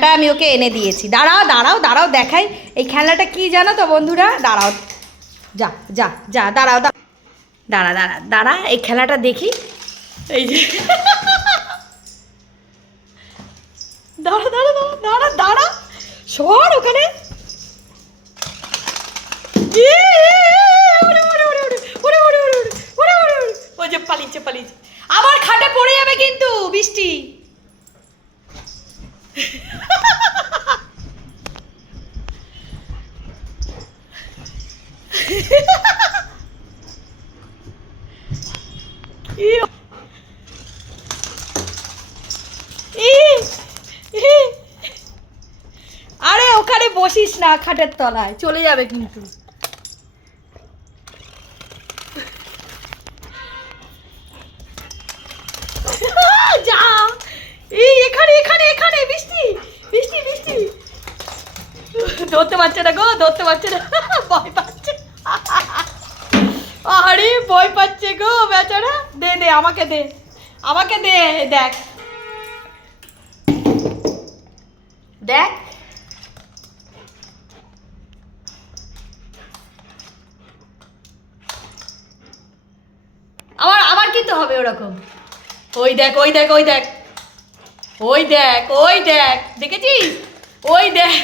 খেলনাটা আমি ওকে এনে দিয়েছি। দাঁড়াও দাঁড়াও দাঁড়াও দেখাই। এই খেলনাটা কি জানো তো বন্ধুরা? দাঁড়াও, যা যা যা, দাঁড়াও দাঁড়া দাঁড়া দাঁড়া, এই খেলাটা দেখি। এই যে দাঁড়া দাঁড়া দাঁড়া দাঁড়া দাঁড়া, সর ওখানে। ওই যে পালিয়েছে পালিয়েছে, আবার খাটে পড়ে যাবে কিন্তু বৃষ্টি। আরে ওখানে বসিস না, খাটের তলায় চলে যাবে কিন্তু। যা, এই এখানে এখানে এখানে বৃষ্টি বৃষ্টি বৃষ্টি। ধরতে পারছে না গো, ধরতে পারছে না, ভয় পাচ্ছে। আরে ভয় পাচ্ছে গো বেচারা। দে দে আমাকে দে, আমাকে দে। দেখ দেখ, আমার আমার কিন্তু হবে ওরকম। ওই দেখ ওই দেখ ওই দেখ ওই দেখ ওই দেখ, দেখেছিস? ওই দেখ